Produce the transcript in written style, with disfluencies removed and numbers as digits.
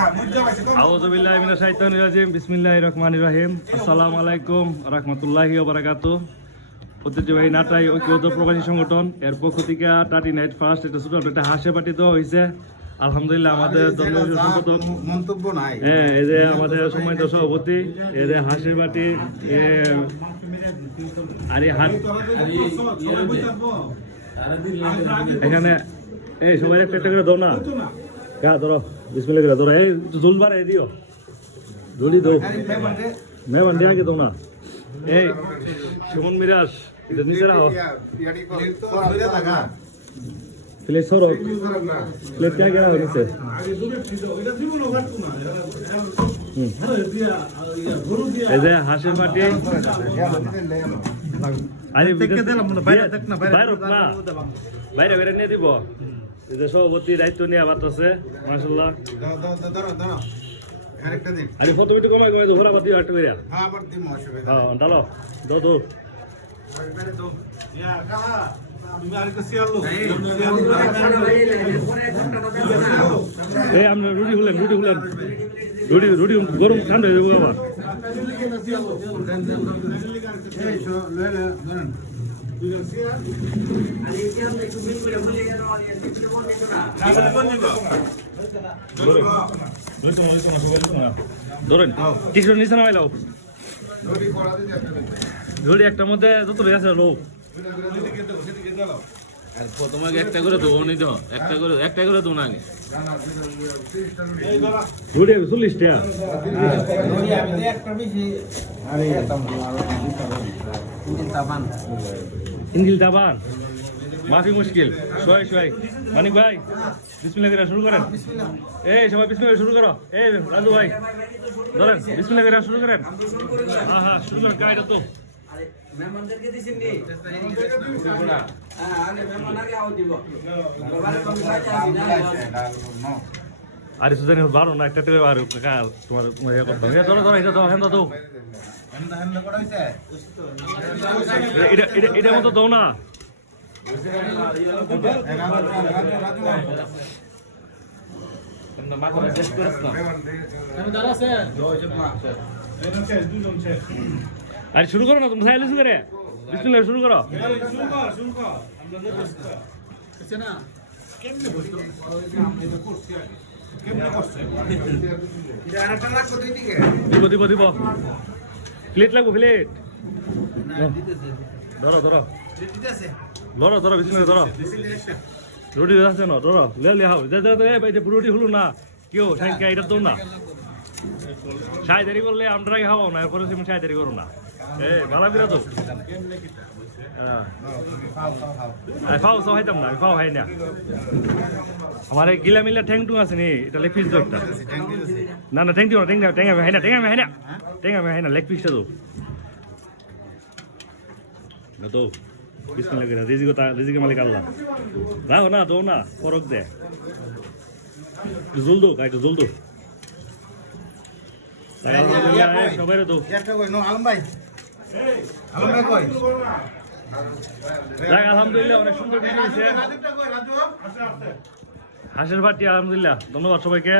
আউযুবিল্লাহি মিনাশ শাইতানির রাজিম বিসমিল্লাহির রহমানির রহিম আসসালামু আলাইকুম রাহমাতুল্লাহি ওয়া বারাকাতুহু। ঐতিহ্যবাহী নাটাই ঐক্যবদ্ধ প্রবাসী সংগঠন এর পক্ষ থেকে টাটি নাইট ফার্স্ট এটা ছোট একটা হাসে পার্টি তো হয়েছে। আলহামদুলিল্লাহ আমাদের সংগঠন মন্তব্য নাই। হ্যাঁ, এই যে আমাদের সম্মানিত সভাপতি এই যে হাসির পার্টি আর এই হাত এখানে এই সবাই একটা করে দাও না গা ধরো বিসমিল্লাহ করে ধরো এই জুল বাড়াই দিও জলদি দাও মেহমান দিয়ে আগে দাও না এই সুমন মিরাজ এটা নিচে রাখো প্লেট সরো প্লেট কে গেরা হয়েছে এই যে হাসির পার্টি বাইরে বেড়ে নিয়ে দিব এই যে সভাপতি দায়িত্ব নিয়ে আবার আছে মাশাআল্লাহ। আরে ফটো একটু কমাই কমাই ধরা পাতি আট করে হ্যাঁ ডালো দো দো এই আমরা রুটি হলেন রুটি গরম ঠান্ডা হয়ে যাবো আবার ধরেন কিছু নিচে নামাইলাও রুটি একটার মধ্যে যত আছে লোক তোমাকে একটা করে দেবো নি তো একটা করে দেবো না আগে রুটি 40 টাকা ইঞ্জিল তাবান মাফি মুশকিল সোয়াই মানিক ভাই বিসমিল্লাহ করে শুরু করেন এই সবাই বিসমিল্লাহ শুরু করো এই রাজু ভাই ধরেন বিসমিল্লাহ করে শুরু করেন হ্যাঁ শুরু করেন গাইড তো মেহমানদেরকে দিছেন নি আগে মেহমান আগে আও দিব বাবারে কমি সাইতে আসি আরে সুজানি বারো না একটা বার কাল তোমার ইয়ে করতে হবে ধরো এটা দাও হ্যাঁ দাও এটা মতো দাও না আরে শুরু করো না তুমি সাইলে শুরু করে বিসমিল্লাহ শুরু করো দিব প্লেট লাগবো প্লেট ধরো বিসমিল্লাহ ধরো রুটি আছে না ধরো লে হাও রুটি হলো না কেউ সাইকে এটা তো না সাই দেরি করলে আমরা খাওয়াও না এরপরে তুমি সাই দেরি করো না ভালো বিরা তো ফাও সব খাইতাম না ফাও খাই না আমার গিলা মিলা ঠ্যাং টু আছে নি এটা লেগ পিস দরটা না ঠ্যাং দিও না ঠ্যাং হাই না লেগ পিসটা তো না তো বিসমিল্লাহ করে রিজিকে মালিক আল্লাহ রাখো না তো না ফরক দে জুল দো কাইটো জুল দো সবাই দো আলহামদুলিল্লাহ অনেক সুন্দর ভিডিও হয়েছে হাসির ভাটি আলহামদুলিল্লাহ ধন্যবাদ সবাইকে।